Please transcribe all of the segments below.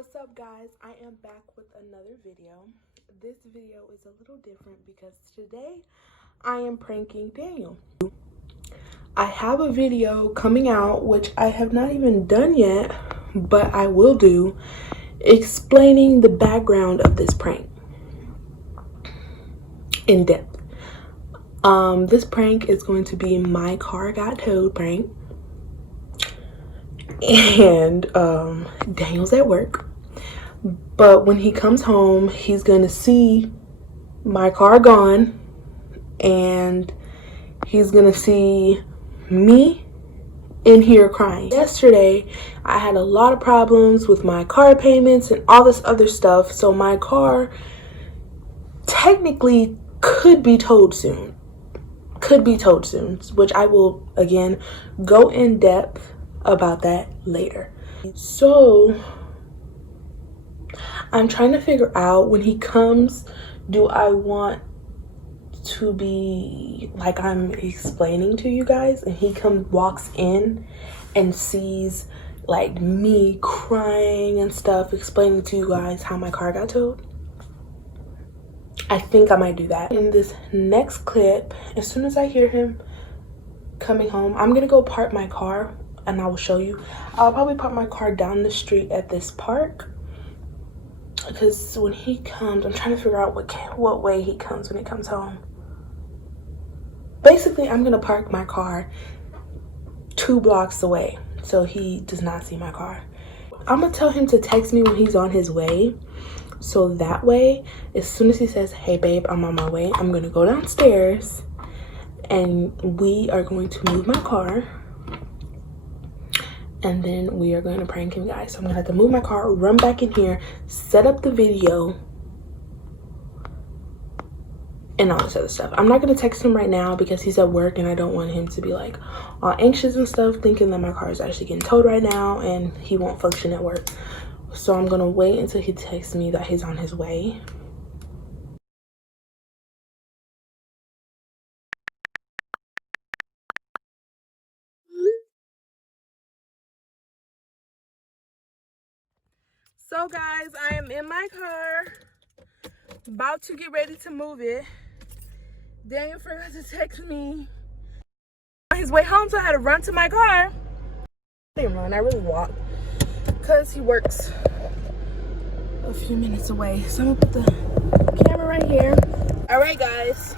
What's up, guys? I am back with another video. This video is a little different because today I am pranking Daniel. I have a video coming out which I have not even done yet, but I will do, explaining the background of this prank in depth. This prank is going to be my car got towed prank, and Daniel's at work. But when he comes home, he's gonna see my car gone, and he's gonna see me in here crying. Yesterday, I had a lot of problems with my car payments and all this other stuff, so my car technically could be towed soon. Which I will, again, go in depth about that later. So I'm trying to figure out, when he comes, do I want to be like I'm explaining to you guys, and he walks in and sees like me crying and stuff, explaining to you guys how my car got towed? I think I might do that. In this next clip, as soon as I hear him coming home, I'm gonna go park my car and I will show you. I'll probably park my car down the street at this park, because when he comes, I'm trying to figure out what way he comes when he comes home. Basically, I'm gonna park my car 2 blocks away so he does not see my car. I'm gonna tell him to text me when he's on his way, so that way, as soon as he says, "Hey babe, I'm on my way," I'm gonna go downstairs and we are going to move my car, and then we are going to prank him, guys. So I'm gonna have to move my car, run back in here, set up the video, and all this other stuff. I'm not gonna text him right now because he's at work and I don't want him to be like all anxious and stuff, thinking that my car is actually getting towed right now and he won't function at work. So I'm gonna wait until he texts me that he's on his way. So guys, I am in my car, about to get ready to move it. Daniel forgot to text me on his way home, so I had to run to my car. I didn't run, I really walked, because he works a few minutes away. So I'm gonna put the camera right here. All right, guys,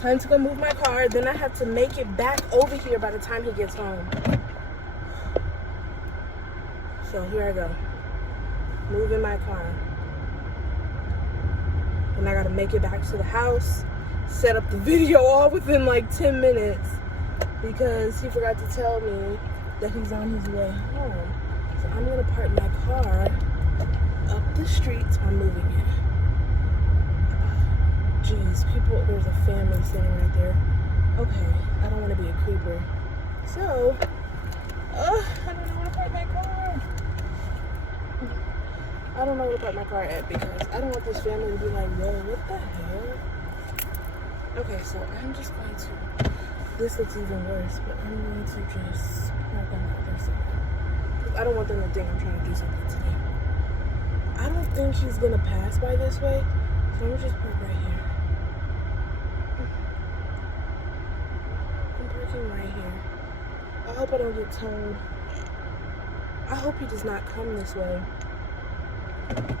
time to go move my car. Then I have to make it back over here by the time he gets home. So here I go, moving my car. And I gotta make it back to the house, set up the video all within like 10 minutes because he forgot to tell me that he's on his way home. So I'm gonna park my car up the street. I'm moving it. Jeez, people, there's a family sitting right there. Okay, I don't want to be a creeper. So, I don't know where to park my car. I don't know where to park my car at because I don't want this family to be like, "Yo, what the hell?" Okay, so I'm just going to, this looks even worse, but I'm going to just park on the other side. I don't want them to think I'm trying to do something today. I don't think he's gonna pass by this way, so I'm gonna just park right here. I'm parking right here. I hope I don't get towed. I hope he does not come this way.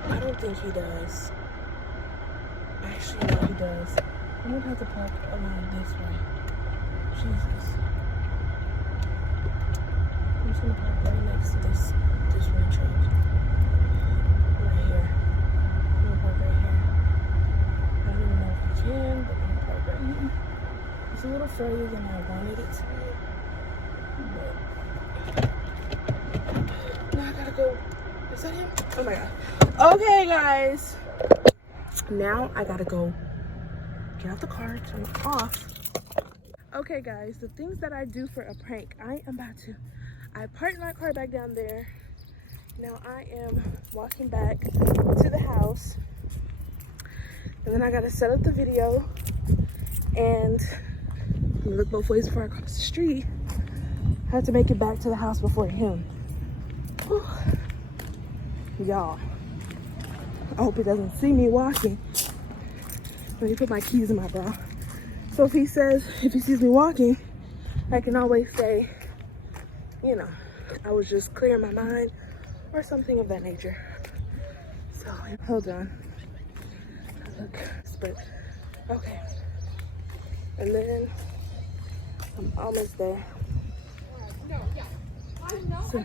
I don't think he does. Actually, no, he does. I'm gonna have to park along this way. Jesus. I'm just gonna park right next to this red truck. Right here. I'm gonna park right here. I don't even know if I can, but I'm gonna park right here. It's a little further than I wanted it to be. But now I gotta go. Is that him? Oh my god. Okay, guys. Now I gotta go get out the car, turn it off. Okay, guys, the things that I do for a prank. I parked my car back down there. Now I am walking back to the house. And then I gotta set up the video and look both ways before I cross the street. I have to make it back to the house before him. Whew. Y'all, I hope he doesn't see me walking. Let me put my keys in my bra. So if he sees me walking, I can always say, you know, I was just clearing my mind or something of that nature. So hold on. Look, spread. Okay. And then I'm almost there. So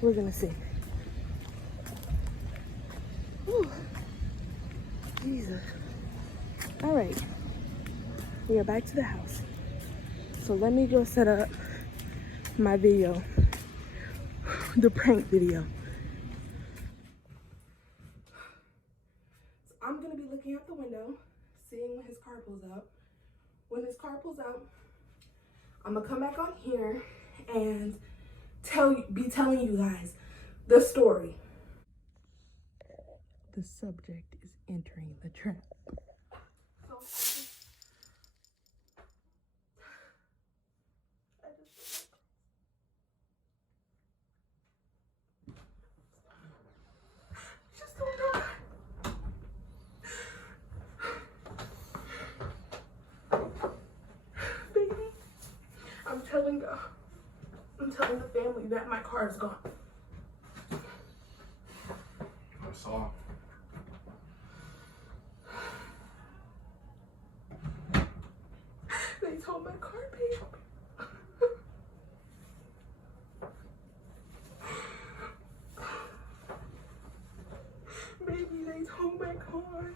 we're gonna see. Whew. Jesus. All right. We are back to the house. So let me go set up my video, the prank video. So I'm gonna be looking out the window, seeing when his car pulls out. When his car pulls out, I'm gonna come back on here and be telling you guys the story. The subject is entering the trap. Just don't know. Baby, I'm telling the family that my car is gone. I saw. They told my car, babe. Baby, they told my car.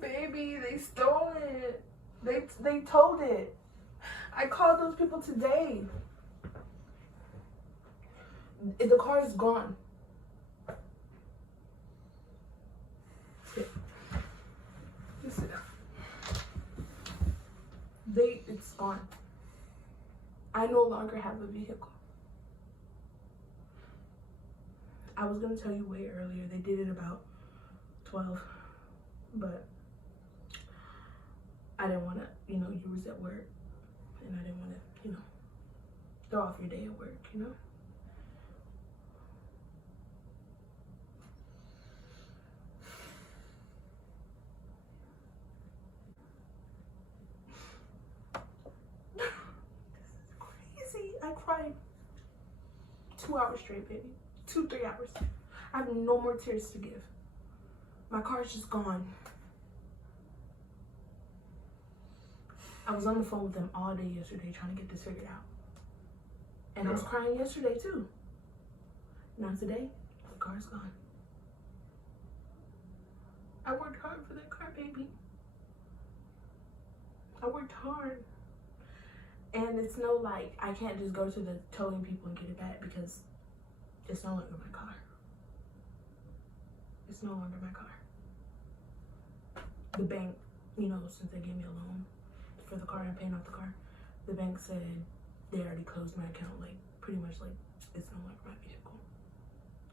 Baby, they stole it. They told it. I called those people today. The car is gone. Just sit down. It's gone. I no longer have a vehicle. I was gonna tell you way earlier. They did it about 12, but I didn't want to, you was at work, and I didn't want to, throw off your day at work, This is crazy. I cried 2 hours straight, baby. 2-3 hours. I have no more tears to give. My car's just gone. I was on the phone with them all day yesterday trying to get this figured out. And I was crying yesterday too. Now today, the car's gone. I worked hard for that car, baby. I worked hard. And it's no like, I can't just go to the towing people and get it back because it's no longer my car. It's no longer my car. The bank, since they gave me a loan for the car and paying off the car, the bank said they already closed my account, pretty much it's no longer my vehicle.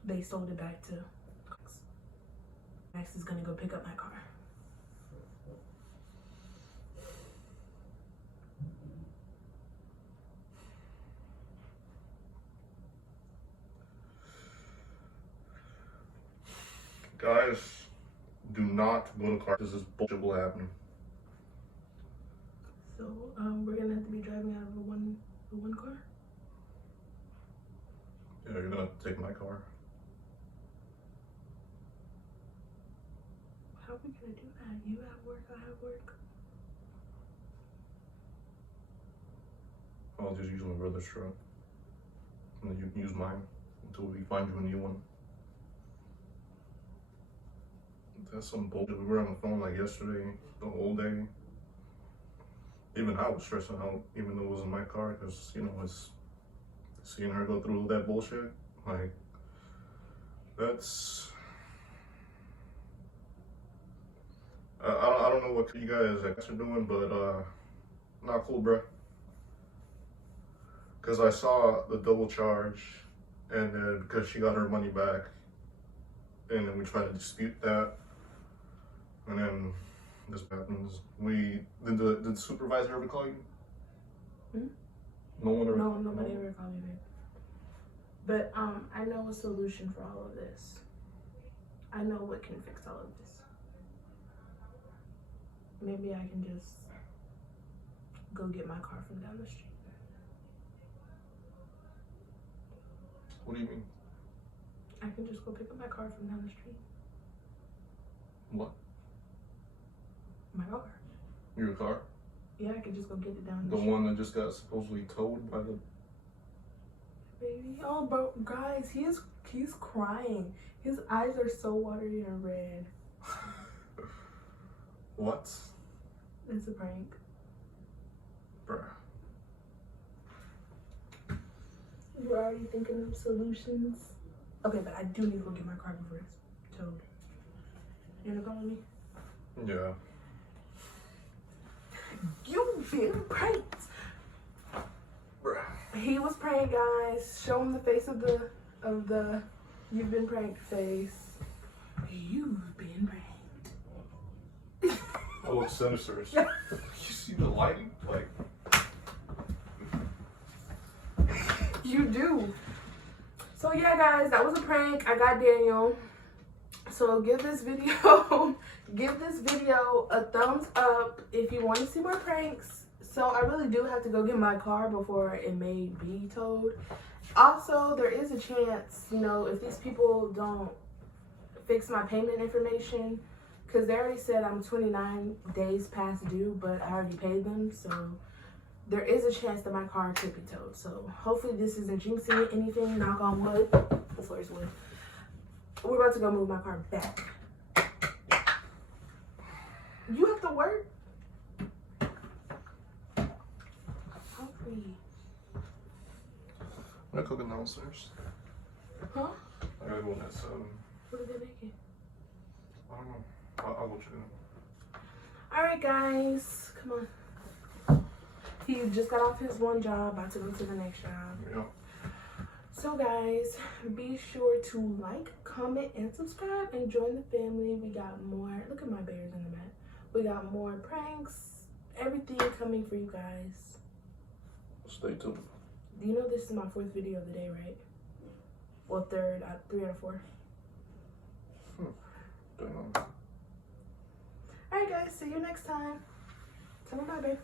They sold it back to Max is gonna go pick up my car. Guys, do not go to car. This is bullshit will happen. So we're gonna have to be driving out of the one car. Yeah, you're gonna have to take my car. How are we gonna do that? You have work, I have work. I'll just use my brother's truck. And then you can use mine until we find you a new one. That's some bullshit. We were on the phone yesterday, the whole day. Even I was stressing out, even though it wasn't my car, because, it's seeing her go through that bullshit. That's... I don't know what you guys are doing, but, not cool, bruh. Because I saw the double charge, and then because she got her money back, and then we tried to dispute that, and then this happens. Did the supervisor ever call you? Hmm? No one ever. No, nobody ever called me, babe. But I know a solution for all of this. I know what can fix all of this. Maybe I can just go get my car from down the street. What do you mean? I can just go pick up my car from down the street. What? My car. Your car? Yeah, I can just go get it down The street. one that just got supposedly towed by the. Baby, oh, bro, guys, he's crying. His eyes are so watery and red. What? It's a prank. Bruh. You're already thinking of solutions. Okay, but I do need to go get my car before it's towed. You wanna come with me? Yeah. You've been pranked. Bruh. He was pranked, guys. Show him the face of the you've been pranked face. You've been pranked. I look sinister. You see the lighting? Like. You do. So yeah, guys, that was a prank. I got Daniel. So give this video a thumbs up if you want to see more pranks. So I really do have to go get my car before it may be towed. Also, there is a chance, you know, if these people don't fix my payment information, because they already said I'm 29 days past due, but I already paid them, so there is a chance that my car could be towed. So hopefully this isn't jinxing anything, knock on wood. The floor is wood. We're about to go move my car back. You have to work? Hopefully. I'm gonna cook it downstairs. Huh? I gotta go in that 7. What are they making? I don't know. I'll go check it out. Alright, guys. Come on. He just got off his one job, about to go to the next job. Yeah. So guys, be sure to like, comment, and subscribe and join the family. We got more. Look at my bears in the mat. We got more pranks, everything coming for you guys. Stay tuned. Do you know this is my 4th video of the day, right? Well, 3 out of 4. Damn. Alright guys, see you next time. Tell me bye, babe.